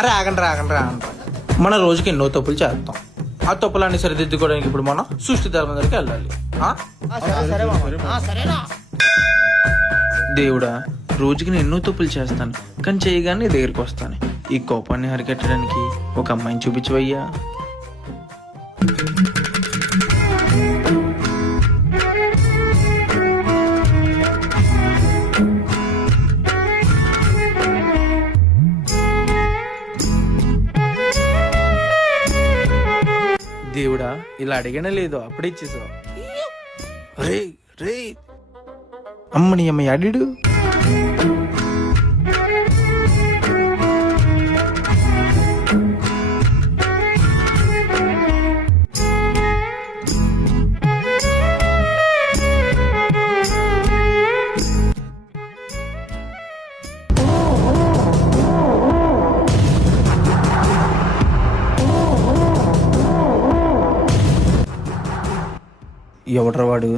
అరే ఆగండి ఆగండి ఆగండి. మన రోజుకి ఎన్నో తప్పులు చేస్తాం. ఆ తప్పులన్నీ సరిదిద్దుకోవడానికి ఇప్పుడు మనం సృష్టి ధర్మం దగ్గరికి వెళ్ళాలి. దేవుడా, రోజుకి నేను ఎన్నో తప్పులు చేస్తాను, కానీ చేయగానే నీ దగ్గరికి వస్తాను. ఈ కోపాన్ని అరికట్టడానికి ఒక అమ్మాయిని చూపించవయ్యా. దేవుడా, ఇలా అడిగానే లేదు, అప్పుడే ఇచ్చేసావు. రే రే అమ్మని అమ్మ అడిడు. ఎవడ్రా వాడు?